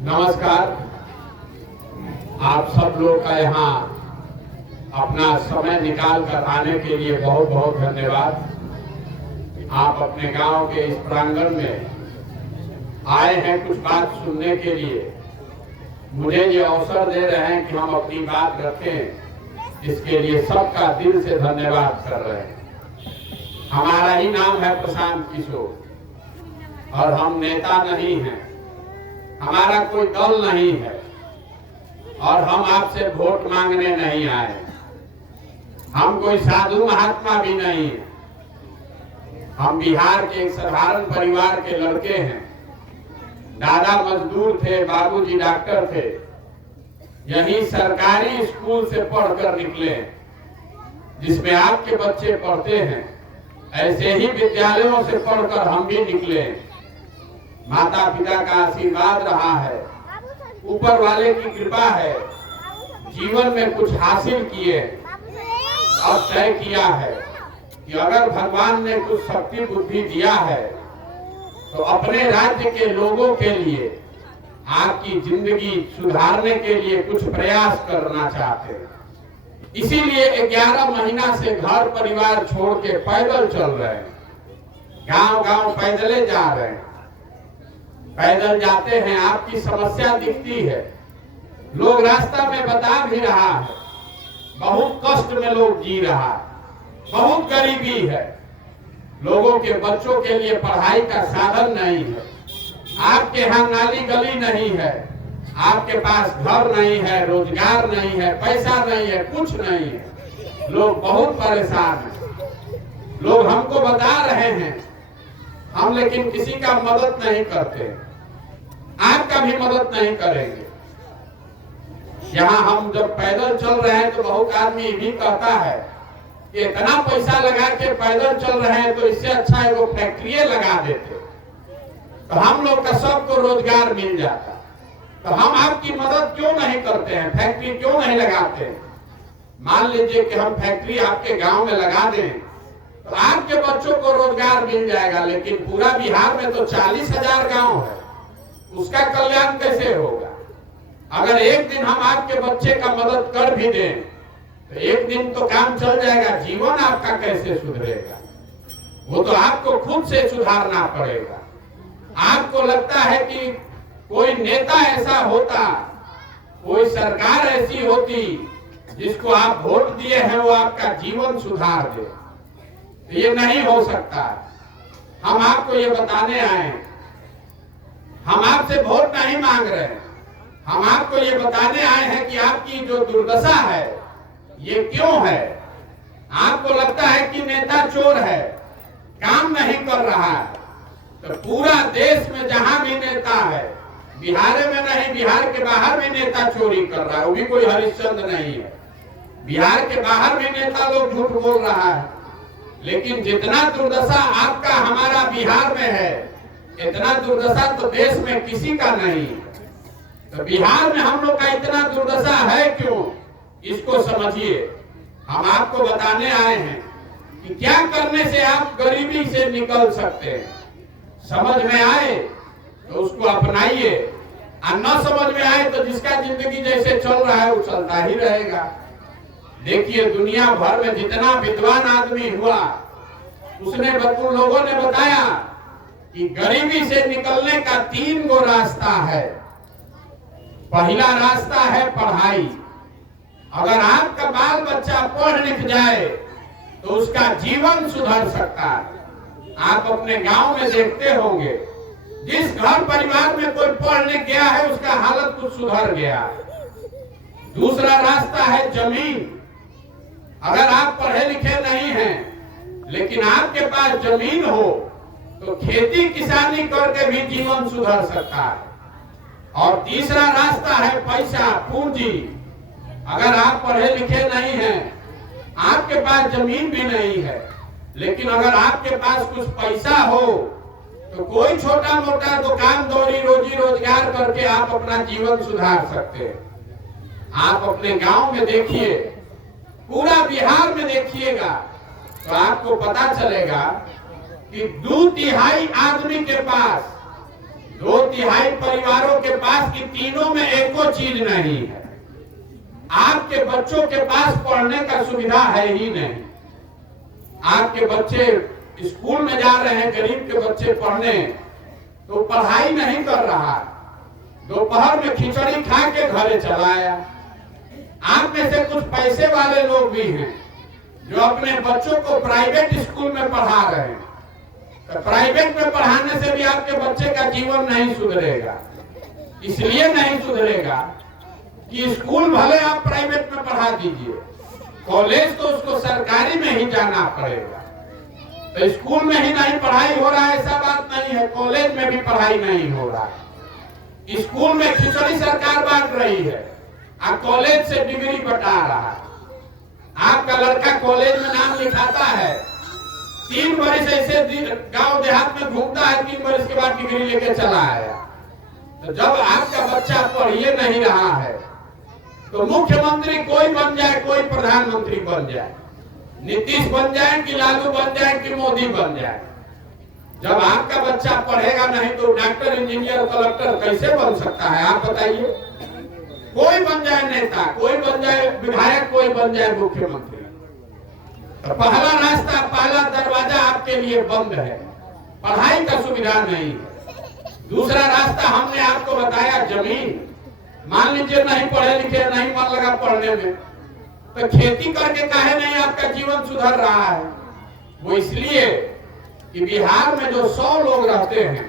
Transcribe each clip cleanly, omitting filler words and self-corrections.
नमस्कार। आप सब लोग का यहाँ अपना समय निकाल कर आने के लिए बहुत बहुत धन्यवाद। आप अपने गांव के इस प्रांगण में आए हैं कुछ बात सुनने के लिए। मुझे ये अवसर दे रहे हैं कि हम अपनी बात रखें, इसके लिए सबका दिल से धन्यवाद कर रहे हैं। हमारा ही नाम है प्रशांत किशोर और हम नेता नहीं हैं, हमारा कोई दल नहीं है और हम आपसे वोट मांगने नहीं आए। हम कोई साधु महात्मा भी नहीं है। हम बिहार के एक साधारण परिवार के लड़के हैं। दादा मजदूर थे, बाबूजी डॉक्टर थे। यही सरकारी स्कूल से पढ़कर निकले, जिसमें आपके बच्चे पढ़ते हैं। ऐसे ही विद्यालयों से पढ़कर हम भी निकले। माता पिता का आशीर्वाद रहा है, ऊपर वाले की कृपा है। जीवन में कुछ हासिल किए और तय किया है कि अगर भगवान ने कुछ शक्ति बुद्धि दिया है तो अपने राज्य के लोगों के लिए, आपकी जिंदगी सुधारने के लिए कुछ प्रयास करना चाहते हैं। इसीलिए 11 महीना से घर परिवार छोड़ के पैदल चल रहे हैं। गांव गांव पैदले जा रहे हैं। पैदल जाते हैं, आपकी समस्या दिखती है। लोग रास्ता में बता भी रहा है, बहुत कष्ट में लोग जी रहा है, बहुत गरीबी है। लोगों के बच्चों के लिए पढ़ाई का साधन नहीं है। आपके यहाँ नाली गली नहीं है, आपके पास घर नहीं है, रोजगार नहीं है, पैसा नहीं है, कुछ नहीं है। लोग बहुत परेशान हैं। लोग हमको बता रहे हैं, हम लेकिन किसी का मदद नहीं करते, आपका भी मदद नहीं करेंगे। यहाँ हम जब पैदल चल रहे हैं तो बहुत आदमी भी कहता है कि इतना पैसा लगा के पैदल चल रहे हैं तो इससे अच्छा है वो फैक्ट्री लगा देते तो हम लोग का सबको रोजगार मिल जाता। तो हम आपकी मदद क्यों नहीं करते हैं, फैक्ट्री क्यों नहीं लगाते हैं? मान लीजिए कि हम फैक्ट्री आपके गांव में लगा दें तो आपके बच्चों को रोजगार मिल जाएगा, लेकिन पूरा बिहार में तो 40,000 गांव है, उसका कल्याण कैसे होगा? अगर एक दिन हम आपके बच्चे का मदद कर भी दें तो एक दिन तो काम चल जाएगा, जीवन आपका कैसे सुधरेगा? वो तो आपको खुद से सुधारना पड़ेगा। आपको लगता है कि कोई नेता ऐसा होता, कोई सरकार ऐसी होती जिसको आप वोट दिए हैं वो आपका जीवन सुधार दे, तो ये नहीं हो सकता। हम आपको ये बताने आए हैं, हम आपसे वोट नहीं मांग रहे हैं। हम आपको ये बताने आए हैं कि आपकी जो दुर्दशा है ये क्यों है। आपको लगता है कि नेता चोर है, काम नहीं कर रहा है, तो पूरा देश में जहां भी नेता है, बिहार में नहीं, बिहार के बाहर भी नेता चोरी कर रहा है। वो भी कोई हरिश्चंद्र नहीं है। बिहार के बाहर भी नेता लोग झूठ बोल रहा है। लेकिन जितना दुर्दशा आपका हमारा बिहार में है, इतना दुर्दशा तो देश में किसी का नहीं है। तो बिहार में हम लोग का इतना दुर्दशा है क्यों, इसको समझिए। हम आपको बताने आए हैं कि क्या करने से आप गरीबी से निकल सकते हैं। समझ में आए तो उसको अपनाइए, और न समझ में आए तो जिसका जिंदगी जैसे चल रहा है वो चलता ही रहेगा। देखिए, दुनिया भर में जितना विद्वान आदमी हुआ उसने उन लोगों ने बताया कि गरीबी से निकलने का 3 गो रास्ता है। पहला रास्ता है पढ़ाई। अगर आपका बाल बच्चा पढ़ लिख जाए तो उसका जीवन सुधर सकता है। आप अपने गांव में देखते होंगे, जिस घर परिवार में कोई पढ़ लिख गया है उसका हालत कुछ सुधर गया। दूसरा रास्ता है जमीन। अगर आप पढ़े लिखे नहीं हैं लेकिन आपके पास जमीन हो तो खेती किसानी करके भी जीवन सुधर सकता है। और तीसरा रास्ता है पैसा, पूंजी। अगर आप पढ़े लिखे नहीं हैं, आपके पास जमीन भी नहीं है, लेकिन अगर आपके पास कुछ पैसा हो तो कोई छोटा मोटा दुकान दौरी रोजी रोजगार करके आप अपना जीवन सुधार सकते हैं। आप अपने गांव में देखिए, पूरा बिहार में देखिएगा तो आपको पता चलेगा कि 2/3 आदमी के पास 2/3 परिवारों के पास की तीनों में एको चीज नहीं है। आपके बच्चों के पास पढ़ने का सुविधा है ही नहीं। आपके बच्चे स्कूल में जा रहे हैं, गरीब के बच्चे पढ़ने, तो पढ़ाई नहीं कर रहा, दोपहर में खिचड़ी खा के घरे चला आया। आप में से कुछ पैसे वाले लोग भी हैं जो अपने बच्चों को प्राइवेट स्कूल में पढ़ा रहे हैं। तो प्राइवेट में पढ़ाने से भी आपके बच्चे का जीवन नहीं सुधरेगा। इसलिए नहीं सुधरेगा कि स्कूल भले आप प्राइवेट में पढ़ा दीजिए, कॉलेज तो उसको सरकारी में ही जाना पड़ेगा। तो स्कूल में ही नहीं पढ़ाई हो रहा है ऐसा बात नहीं है, कॉलेज में भी पढ़ाई नहीं हो रहा है। स्कूल में खिचड़ी सरकार बांट रही है और कॉलेज से डिग्री बटा रहा है। आपका लड़का कॉलेज में नाम लिखाता है, 3 वर्ष ऐसे गांव देहात में घूमता है, 3 वर्ष के बाद डिग्री लेके चला आया। तो जब आपका बच्चा पढ़िए नहीं रहा है तो मुख्यमंत्री कोई बन जाए, कोई प्रधानमंत्री बन जाए, नीतीश बन जाए कि लालू बन जाए कि मोदी बन जाए, जब आपका बच्चा पढ़ेगा नहीं तो डॉक्टर, इंजीनियर, कलेक्टर कैसे बन सकता है आप बताइए। कोई बन जाए नेता, कोई बन जाए विधायक, कोई बन जाए मुख्यमंत्री, तो पहला रास्ता, पहला दरवाजा आपके लिए बंद है, पढ़ाई का सुविधा नहीं है। दूसरा रास्ता हमने आपको बताया, जमीन। मान लीजिए नहीं पढ़े लिखे, नहीं मन लगा पढ़ने में, तो खेती करके काहे नहीं आपका जीवन सुधर रहा है। वो इसलिए कि बिहार में जो 100 लोग रहते हैं,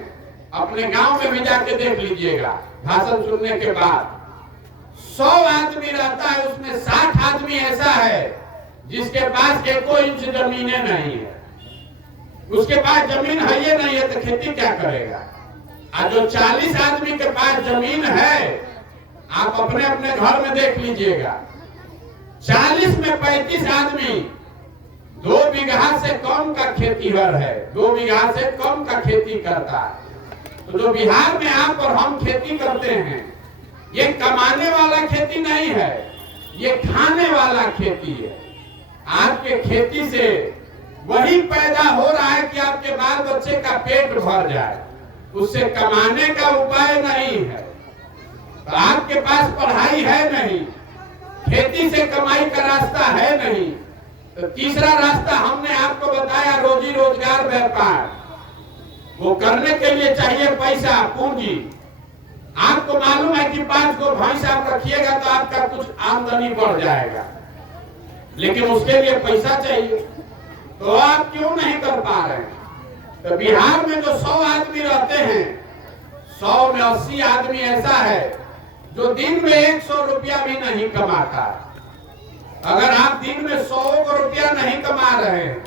अपने गांव में भी जाके देख लीजिएगा भाषण सुनने के बाद, 100 आदमी रहता है, उसमें 60 आदमी ऐसा है जिसके पास 1 इंच जमीनें नहीं है। उसके पास जमीन है ये नहीं है तो खेती क्या करेगा। और जो 40 आदमी के पास जमीन है, आप अपने अपने घर में देख लीजिएगा, 40 में 35 आदमी 2 बीघा से कम का खेतीहर है, 2 बीघा से कम का खेती करता है। तो जो बिहार में आप और हम खेती करते हैं, ये कमाने वाला खेती नहीं है, ये खाने वाला खेती है। आपके खेती से वही पैदा हो रहा है कि आपके बाल बच्चे का पेट भर जाए, उससे कमाने का उपाय नहीं है। तो आपके पास पढ़ाई है नहीं, खेती से कमाई का रास्ता है नहीं, तो तीसरा रास्ता हमने आपको बताया, रोजी रोजगार, व्यापार। वो करने के लिए चाहिए पैसा, पूंजी। आपको मालूम है कि 5 गो भैंस आप रखिएगा तो आपका कुछ आमदनी बढ़ जाएगा, लेकिन उसके लिए पैसा चाहिए, तो आप क्यों नहीं कर पा रहे हैं। तो बिहार में जो 100 आदमी रहते हैं, 100 में 80 आदमी ऐसा है जो दिन में 100 रुपया भी नहीं कमाता। अगर आप दिन में 100 रुपया नहीं कमा रहे हैं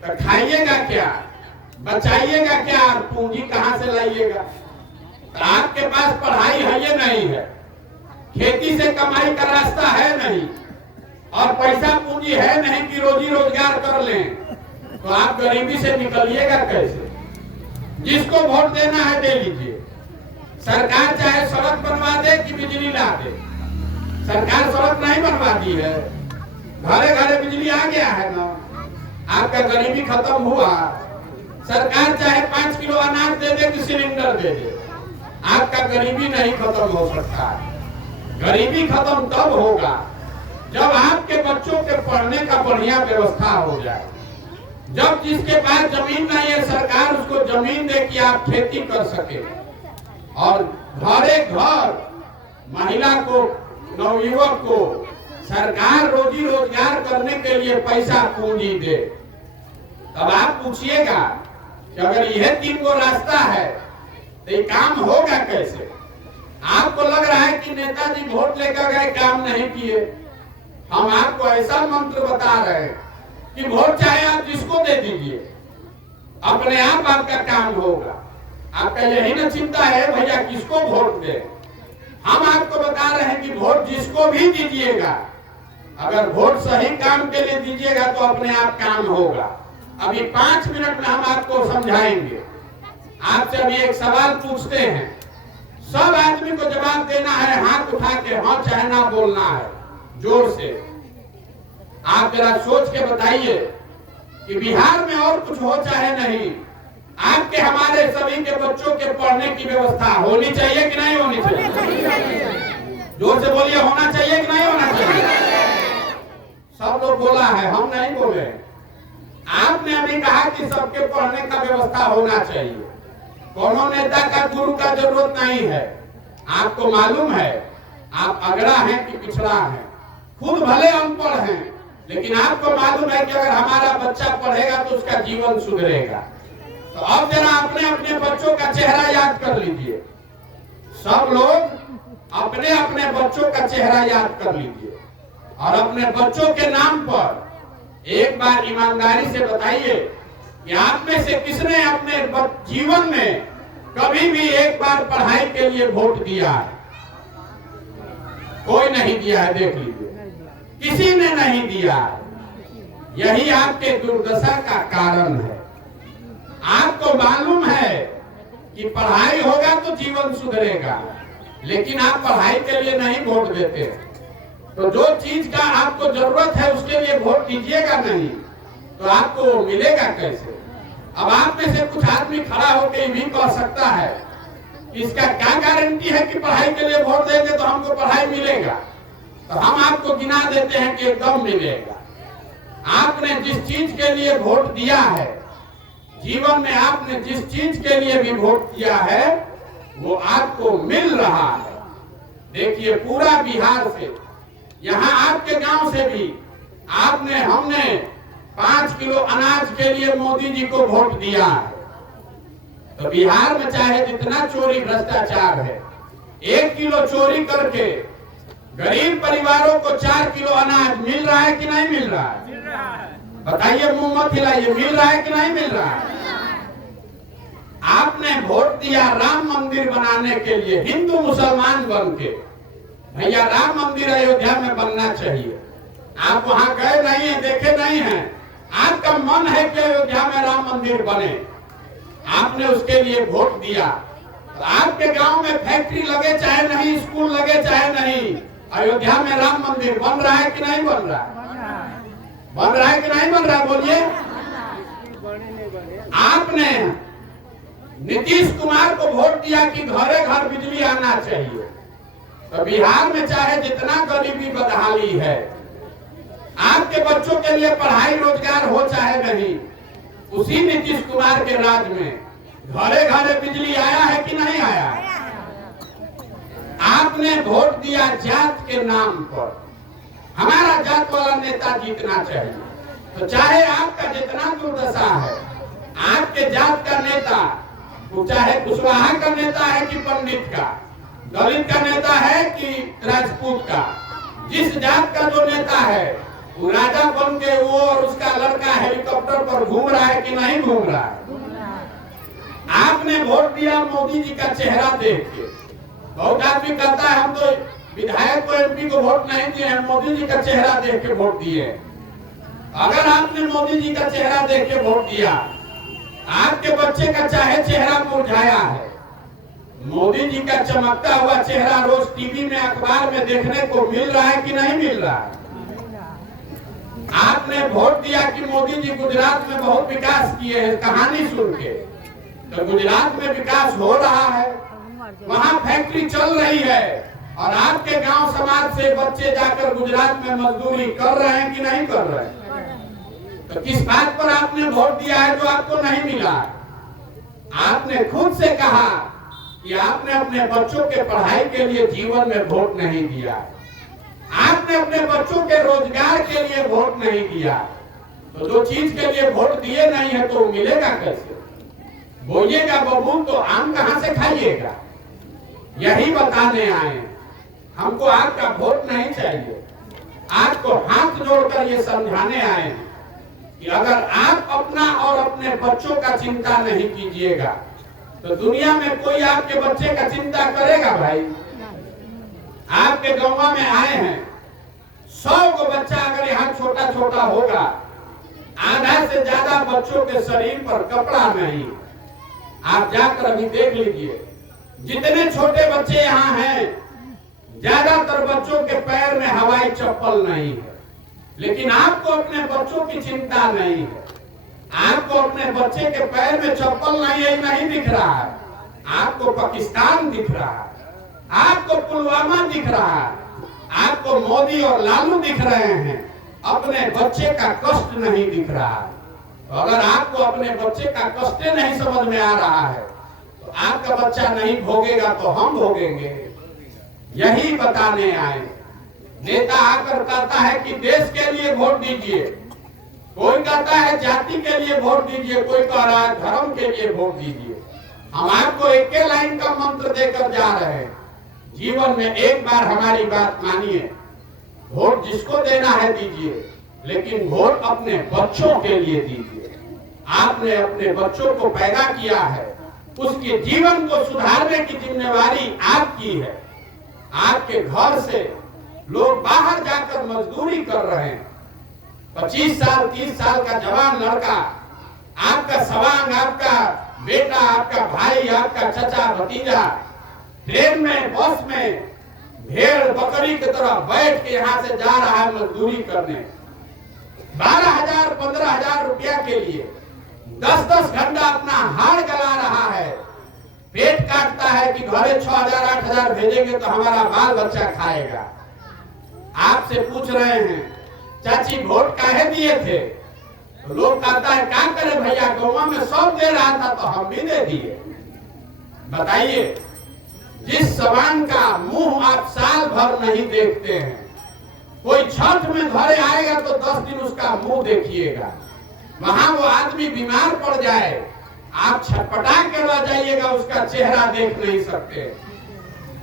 तो खाइएगा क्या, बचाइएगा क्या, पूंजी कहां से लाइएगा। तो आपके पास पढ़ाई है ये नहीं है, खेती से कमाई का रास्ता है नहीं, और पैसा पूंजी है नहीं कि रोजी रोजगार कर लें, तो आप गरीबी से निकलिएगा कैसे। जिसको वोट देना है दे लीजिए, सरकार चाहे सड़क बनवा दे कि बिजली ला दे। सरकार सड़क नहीं बनवाती है, घरे घरे बिजली आ गया है ना, आपका गरीबी खत्म हुआ। सरकार चाहे 5 किलो अनाज दे दे कि सिलेंडर दे दे, आपका गरीबी नहीं खत्म हो सकता। गरीबी खत्म तब होगा जब आपके बच्चों के पढ़ने का बढ़िया व्यवस्था हो जाए। जब जिसके पास जमीन नहीं है, सरकार उसको जमीन दे कि आप खेती कर सके, और घरे घर महिला को, नवयुवक को सरकार रोजी रोजगार करने के लिए पैसा पूंजी दे। तब आप पूछिएगा कि अगर यह 3 गो रास्ता है तो ये काम होगा कैसे। आपको लग रहा है कि नेताजी वोट लेकर गए, काम नहीं किए। हम आपको ऐसा मंत्र बता रहे हैं कि वोट चाहे आप जिसको दे दीजिए, अपने आप आपका काम होगा। आपका यही ना चिंता है भैया किसको वोट दे। हम आपको बता रहे हैं कि वोट जिसको भी दीजिएगा, अगर वोट सही काम के लिए दीजिएगा तो अपने आप काम होगा। अभी 5 मिनट में हम आपको समझाएंगे। आपसे अभी एक सवाल पूछते हैं, सब आदमी को जवाब देना है, हाथ उठा के, हाँ चाहे ना बोलना है, जोर से। आप जरा सोच के बताइए कि बिहार में और कुछ हो चाहे नहीं, आपके हमारे सभी के बच्चों के पढ़ने की व्यवस्था होनी चाहिए कि नहीं होनी चाहिए? जोर से बोलिए, होना चाहिए कि नहीं होना चाहिए? सब लोग बोला है, हम नहीं बोले। आपने अभी कहा कि सबके पढ़ने का व्यवस्था होना चाहिए। कोनो नेता का गुरु का जरूरत नहीं है। आपको मालूम है आप अगड़ा हैं कि पिछड़ा हैं, खुद भले अनपढ़ हैं, लेकिन आपको मालूम है कि अगर हमारा बच्चा पढ़ेगा तो उसका जीवन सुधरेगा। तो अब जरा अपने अपने बच्चों का चेहरा याद कर लीजिए। सब लोग अपने अपने बच्चों का चेहरा याद कर लीजिए और अपने बच्चों के नाम पर एक बार ईमानदारी से बताइए कि आप में से किसने अपने जीवन में कभी भी एक बार पढ़ाई के लिए वोट दिया है? कोई नहीं दिया है, देख लीजिए, किसी ने नहीं दिया। यही आपके दुर्दशा का कारण है। आपको मालूम है कि पढ़ाई होगा तो जीवन सुधरेगा, लेकिन आप पढ़ाई के लिए नहीं वोट देते। तो जो चीज का आपको जरूरत है उसके लिए वोट दीजिएगा नहीं तो आपको मिलेगा कैसे? अब आप में से कुछ आदमी खड़ा होकर भी कह सकता है इसका क्या गारंटी है कि पढ़ाई के लिए वोट देंगे तो हमको पढ़ाई मिलेगा? तो हम आपको गिना देते हैं कि एकदम मिलेगा। आपने जिस चीज के लिए वोट दिया है, जीवन में आपने जिस चीज के लिए भी वोट दिया है वो आपको मिल रहा है। देखिए, पूरा बिहार से, यहाँ आपके गांव से भी हमने 5 किलो अनाज के लिए मोदी जी को वोट दिया है। तो बिहार में चाहे जितना चोरी भ्रष्टाचार है, 1 किलो चोरी करके गरीब परिवारों को 4 किलो अनाज मिल रहा है कि नहीं मिल रहा है? बताइए, मुंह मत हिलाइए, मिल रहा है कि नहीं मिल रहा है? आपने वोट दिया राम मंदिर बनाने के लिए, हिंदू मुसलमान बन के। भैया, राम मंदिर अयोध्या में बनना चाहिए। आप वहां गए नहीं है, देखे नहीं है, आपका मन है कि अयोध्या में राम मंदिर बने, आपने उसके लिए वोट दिया। तो आपके गांव में फैक्ट्री लगे चाहे नहीं, स्कूल लगे चाहे नहीं, अयोध्या में राम मंदिर बन रहा है कि नहीं बन रहा है? बन रहा है कि नहीं बन रहा है? बोलिए। आपने नीतीश कुमार को वोट दिया कि घरे घर बिजली आना चाहिए। तो बिहार में चाहे जितना गरीबी बदहाली है, आपके बच्चों के लिए पढ़ाई रोजगार हो चाहे नहीं, उसी नीतीश कुमार के राज में घरे घरे बिजली आया है कि नहीं आया? आपने वोट दिया जात के नाम पर। हमारा जात वाला नेता जीतना चाहिए। तो चाहे आपका जितना दुर्दशा है, आपके जात का नेता, वो चाहे कुशवाहा का नेता है कि पंडित का, दलित का नेता है कि राजपूत का, जिस जात का जो नेता है वो राजा बन के वो और उसका लड़का हेलीकॉप्टर पर घूम रहा है कि नहीं घूम रहा है? आपने वोट दिया मोदी जी का चेहरा देख के। बहुत आदमी कहता है हम तो विधायक को, एमपी को वोट नहीं दिए हैं, मोदी जी का चेहरा देख के वोट दिए। अगर आपने मोदी जी का चेहरा देख के वोट दिया, आपके बच्चे का चाहे चेहरा मुरझाया है, मोदी जी का चमकता हुआ चेहरा रोज टीवी में, अखबार में देखने को मिल रहा है कि नहीं मिल रहा है? आपने वोट दिया कि मोदी जी गुजरात में बहुत विकास किए हैं, कहानी सुन के। तो गुजरात में विकास हो रहा है, वहाँ फैक्ट्री चल रही है, और आपके गांव समाज से बच्चे जाकर गुजरात में मजदूरी कर रहे हैं कि नहीं कर रहे हैं? तो किस बात पर आपने वोट दिया है जो आपको नहीं मिला? आपने खुद से कहा कि आपने अपने बच्चों के पढ़ाई के लिए जीवन में वोट नहीं दिया, आपने अपने बच्चों के रोजगार के लिए वोट नहीं दिया। तो जो चीज के लिए वोट दिए नहीं है तो मिलेगा कैसे? बोलिएगा बबूल तो आम कहां से खाइएगा? यही बताने आए, हमको आपका वोट नहीं चाहिए। आपको हाथ जोड़कर ये समझाने आए हैं कि अगर आप अपना और अपने बच्चों का चिंता नहीं कीजिएगा तो दुनिया में कोई आपके बच्चे का चिंता करेगा? भाई, आपके गांव में आए हैं, 100 को बच्चा अगर यहाँ छोटा छोटा होगा, आधा से ज्यादा बच्चों के शरीर पर कपड़ा नहीं। आप जाकर अभी देख लीजिए, जितने छोटे बच्चे यहाँ हैं, ज्यादातर बच्चों के पैर में हवाई चप्पल नहीं है, लेकिन आपको अपने बच्चों की चिंता नहीं है। आपको अपने बच्चे के पैर में चप्पल नहीं दिख रहा है, आपको पाकिस्तान दिख रहा है, आपको पुलवामा दिख रहा है, आपको मोदी और लालू दिख रहे हैं, अपने बच्चे का कष्ट नहीं दिख रहा है। तो अगर आपको अपने बच्चे का कष्ट नहीं समझ में आ रहा है तो आपका बच्चा नहीं भोगेगा तो हम भोगेंगे। यही बताने आए। नेता आकर कहता है कि देश के लिए वोट दीजिए, कोई कहता है जाति के लिए वोट दीजिए, कोई कह रहा है धर्म के लिए वोट दीजिए। हम आपको एक लाइन का मंत्र देकर जा रहे हैं, जीवन में एक बार हमारी बात मानिए, वोट जिसको देना है दीजिए, लेकिन वोट अपने बच्चों के लिए दीजिए। आपने अपने बच्चों को पैदा किया है, उसके जीवन को सुधारने की जिम्मेवारी आपकी है। आपके घर से लोग बाहर जाकर मजदूरी कर रहे हैं। 25 साल 30 साल का जवान लड़का, आपका सवांग, आपका बेटा, आपका भाई, आपका चचा भतीजा ट्रेन में बस में भेड़ बकरी की तरह बैठ के यहाँ से जा रहा है मजदूरी करने। 12,000 15,000 रुपया के लिए 10-10 घंटा अपना हाड़ गला रहा है, पेट काटता है कि घरे 6,000 8,000 भेजेंगे तो हमारा बाल बच्चा खाएगा। आपसे पूछ रहे हैं चाची वोट काहे दिए थे, तो लोग कहता है क्या करे भैया, गोवा में सब दे रहा था तो हम भी दे दिए। बताइए, जिस सवान का मुंह आप साल भर नहीं देखते हैं, कोई छठ में घरे आएगा तो 10 दिन उसका मुंह देखिएगा, वहां वो आदमी बीमार पड़ जाए, आप छटपटा के रह जाइएगा, उसका चेहरा देख नहीं सकते।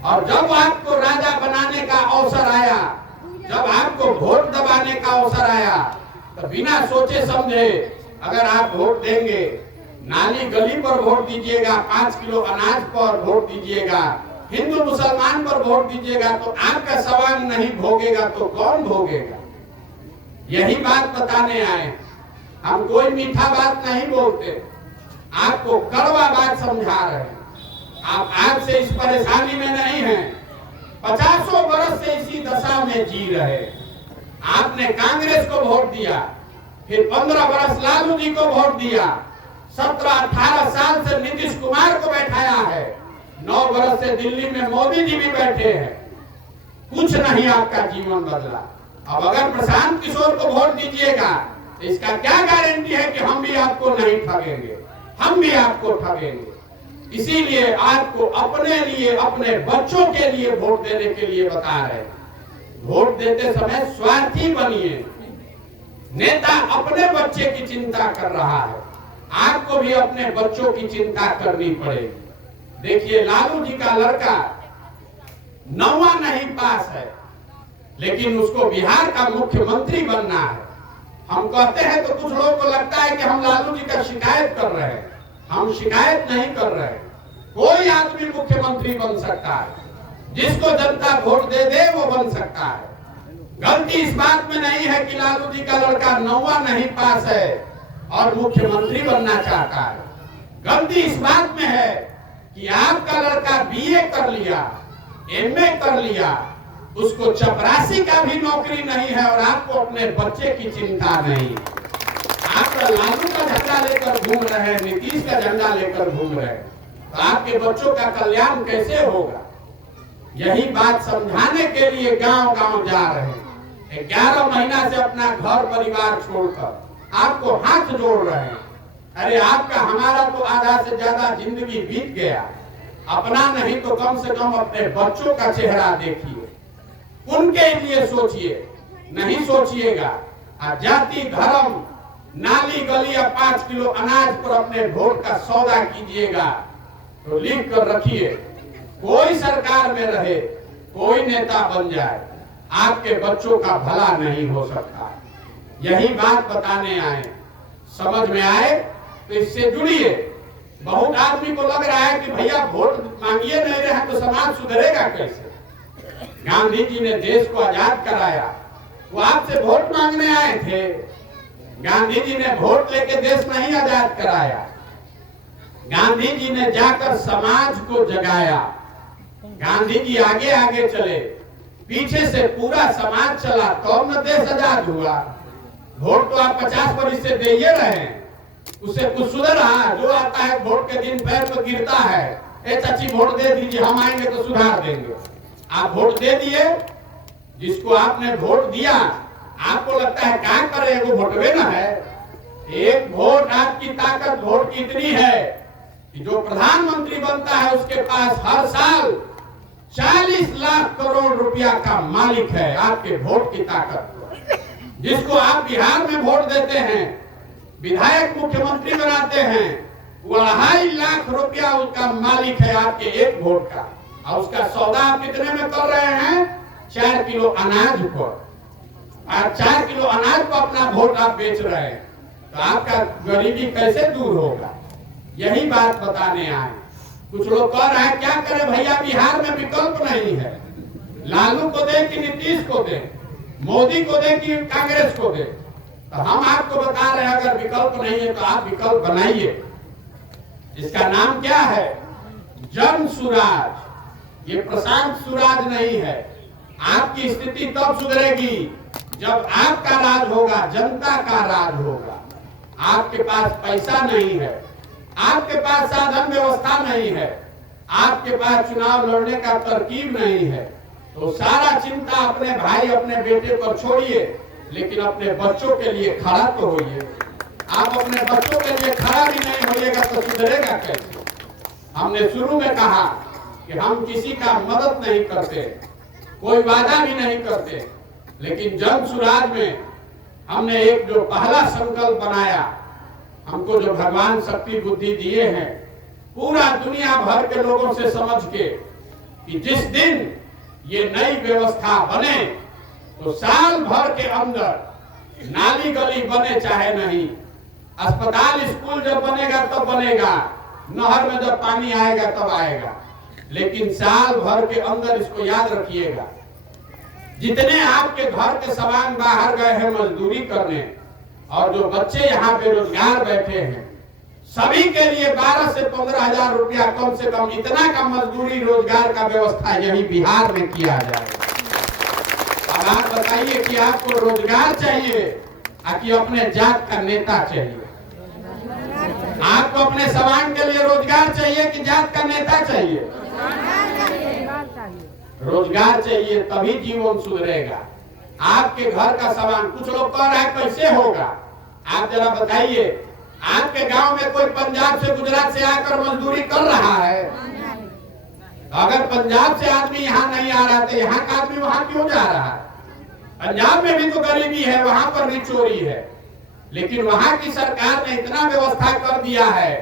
और जब आपको राजा बनाने का अवसर आया, जब आपको वोट दबाने का अवसर आया, तो बिना सोचे समझे अगर आप वोट देंगे, नाली गली पर वोट दीजिएगा, 5 किलो अनाज पर वोट दीजिएगा, हिंदू मुसलमान पर वोट दीजिएगा, तो आपका सवाल नहीं भोगेगा तो कौन भोगेगा। यही बात बताने आए। हम कोई मीठा बात नहीं बोलते, आपको कड़वा बात समझा रहे हैं। आप आज से इस परेशानी में नहीं हैं, 50 वर्ष से इसी दशा में जी रहे। आपने कांग्रेस को वोट दिया, फिर 15 वर्ष लालू जी को वोट दिया, 17-18 साल से नीतीश कुमार को बैठाया है, 9 वर्ष से दिल्ली में मोदी जी भी बैठे हैं, कुछ नहीं आपका जीवन बदला। अब अगर प्रशांत किशोर को वोट दीजिएगा तो इसका क्या गारंटी है कि हम भी आपको नहीं ठगेंगे, हम भी आपको ठगेंगे। इसीलिए आपको अपने लिए, अपने बच्चों के लिए वोट देने के लिए बता रहे हैं। वोट देते समय स्वार्थी बनिए। नेता अपने बच्चे की चिंता कर रहा है, आपको भी अपने बच्चों की चिंता करनी पड़ेगी। देखिए, लालू जी का लड़का 9वां नहीं पास है, लेकिन उसको बिहार का मुख्यमंत्री बनना है। हम कहते हैं तो कुछ लोगों को लगता है कि हम लालू जी का शिकायत कर रहे हैं। हम शिकायत नहीं कर रहे हैं। कोई आदमी मुख्यमंत्री बन सकता है, जिसको जनता वोट दे दे वो बन सकता है। गलती इस बात में नहीं है कि लालू जी का लड़का 9वां नहीं पास है और मुख्यमंत्री बनना चाहता है। गलती इस बात में है कि आपका लड़का BA कर लिया, MA कर लिया, उसको चपरासी का भी नौकरी नहीं है और आपको अपने बच्चे की चिंता नहीं। आप लालू का झंडा लेकर घूम रहे हैं, नीतीश का झंडा लेकर घूम रहे हैं, तो आपके बच्चों का कल्याण कैसे होगा। यही बात समझाने के लिए गांव-गांव जा रहे हैं। 11 महीना से अपना घर परिवार छोड़कर आपको हाथ जोड़ रहे हैं। अरे आपका हमारा तो आधा से ज्यादा जिंदगी बीत गया, अपना नहीं तो कम से कम अपने बच्चों का चेहरा देखिए, उनके लिए सोचिए। नहीं सोचिएगा, जाति धर्म नाली गली या 5 किलो अनाज पर अपने वोट का सौदा कीजिएगा तो लिख कर रखिए। कोई सरकार में रहे, कोई नेता बन जाए, आपके बच्चों का भला नहीं हो सकता। यही बात बताने आए। समझ में आए तो इससे जुड़िए। बहुत आदमी को लग रहा है कि भैया वोट मांगिए नहीं रहे तो समाज सुधरेगा कैसे। गांधी जी ने देश को आजाद कराया, वो आपसे वोट मांगने आए थे। गांधी जी ने वोट लेके देश नहीं आजाद कराया, गांधी जी ने जाकर समाज को जगाया। गांधी जी आगे आगे चले, पीछे से पूरा समाज चला, तो न देश आजाद हुआ। वोट तो आप 50 वर्ष से दे रहे हैं, उससे कुछ सुधर रहा? जो आता है वोट के दिन पैर पर गिरता है, ए चाची वोट दे दीजिए, हम आएंगे तो सुधार देंगे। आप वोट दे दिए, जिसको आपने वोट दिया आपको लगता है क्या करे, वो वोटवे ना है। एक वोट, आपकी ताकत वोट की इतनी है कि जो प्रधानमंत्री बनता है उसके पास हर साल 40 लाख करोड़ रुपया का मालिक है, आपके वोट की ताकत। जिसको आप बिहार में वोट देते हैं, विधायक मुख्यमंत्री बनाते हैं, वो 2.5 लाख रुपया उसका मालिक है आपके एक वोट का। और उसका सौदा आप कितने में कर रहे हैं? 4 किलो अनाज पर। और 4 किलो अनाज को अपना वोट आप बेच रहे हैं, तो आपका गरीबी कैसे दूर होगा? यही बात बताने आए। कुछ लोग कह रहे हैं क्या करें भैया, बिहार में विकल्प नहीं है, लालू को दे कि नीतीश को दे, मोदी को दे कि कांग्रेस को दे। तो हम आपको बता रहे हैं अगर विकल्प नहीं है तो आप विकल्प बनाइए। इसका नाम क्या है? जन सुराज। ये प्रशांत सुराज नहीं है। आपकी स्थिति तब सुधरेगी जब आपका राज होगा, जनता का राज होगा। आपके पास पैसा नहीं है, आपके पास साधन व्यवस्था नहीं है, आपके पास चुनाव लड़ने का तरकीब नहीं है, तो सारा चिंता अपने भाई अपने बेटे पर छोड़िए, लेकिन अपने बच्चों के लिए खड़ा तो होइए। आप अपने बच्चों के लिए खड़ा भी नहीं होइएगा तो सुधरेगा कैसे? हमने शुरू में कहा कि हम किसी का मदद नहीं करते, कोई वादा भी नहीं करते, लेकिन जन सुराज में हमने एक जो पहला संकल्प बनाया, हमको जो भगवान शक्ति बुद्धि दिए हैं, पूरा दुनिया भर के लोगों से समझ के कि जिस दिन ये नई व्यवस्था बने तो साल भर के अंदर नाली गली बने चाहे नहीं, अस्पताल स्कूल जब बनेगा तब बनेगा, नहर में जब पानी आएगा तब आएगा, लेकिन साल भर के अंदर इसको याद रखिएगा, जितने आपके घर के सामान बाहर गए हैं मजदूरी करने, और जो बच्चे यहाँ बेरोजगार बैठे हैं, सभी के लिए 12 से 15 हजार रुपया कम से कम इतना का मजदूरी रोजगार का व्यवस्था यही बिहार में किया जाए। अब आप बताइए कि आपको रोजगार चाहिए कि अपने जात का नेता चाहिए? आपको अपने सामान के लिए रोजगार चाहिए कि जात का नेता चाहिए? रोजगार चाहिए, तभी जीवन सुधरेगा। आपके घर का सामान, कुछ लोग कह रहे हैं कैसे होगा? आप जरा बताइए, आपके गांव में कोई पंजाब से गुजरात से आकर मजदूरी कर रहा है? अगर पंजाब से आदमी यहाँ नहीं आ रहा तो यहाँ का आदमी वहां क्यों जा रहा है? पंजाब में भी तो गरीबी है, वहां पर भी चोरी है, लेकिन वहां की सरकार ने इतना व्यवस्था कर दिया है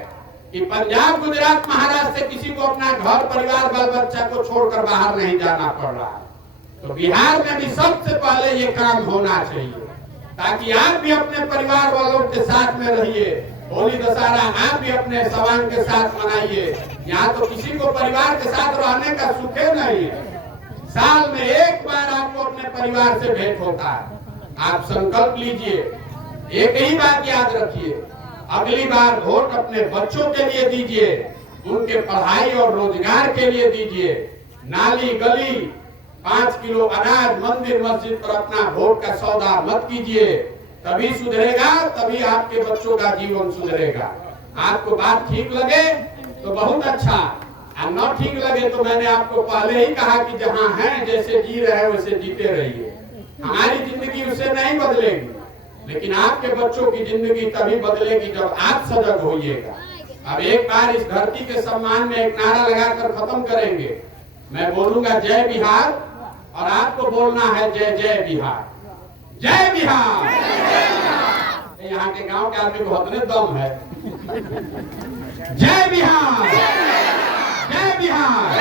कि पंजाब गुजरात महाराष्ट्र से किसी को अपना घर परिवार बाल बच्चा को छोड़कर बाहर नहीं जाना पड़ रहा है। तो बिहार में भी सबसे पहले ये काम होना चाहिए, ताकि आप भी अपने परिवार वालों के साथ में रहिए। होली दशहरा आप भी अपने सामान के साथ मनाइए। यहाँ तो किसी को परिवार के साथ रहने का सुख नहीं है। साल में एक बार आपको अपने परिवार से भेंट होता है। आप संकल्प लीजिए, एक ही बात याद रखिए, अगली बार वोट अपने बच्चों के लिए दीजिए, उनके पढ़ाई और रोजगार के लिए दीजिए। नाली गली 5 किलो अनाज मंदिर मस्जिद पर अपना वोट का सौदा मत कीजिए, तभी सुधरेगा, तभी आपके बच्चों का जीवन सुधरेगा। आपको बात ठीक लगे तो बहुत अच्छा, और न ठीक लगे तो मैंने आपको पहले ही कहा कि जहाँ हैं जैसे जी रहे हैं वैसे जीते रहिए। हमारी जिंदगी उससे नहीं बदलेगी, लेकिन आपके बच्चों की जिंदगी तभी बदलेगी जब आप सजग होइएगा। अब एक बार इस धरती के सम्मान में एक नारा लगाकर खत्म करेंगे। मैं बोलूंगा जय बिहार, और आपको बोलना है जय जय बिहार, जय बिहार। यहाँ के गांव के आदमी बहुत दम है। जय बिहार, जय बिहार।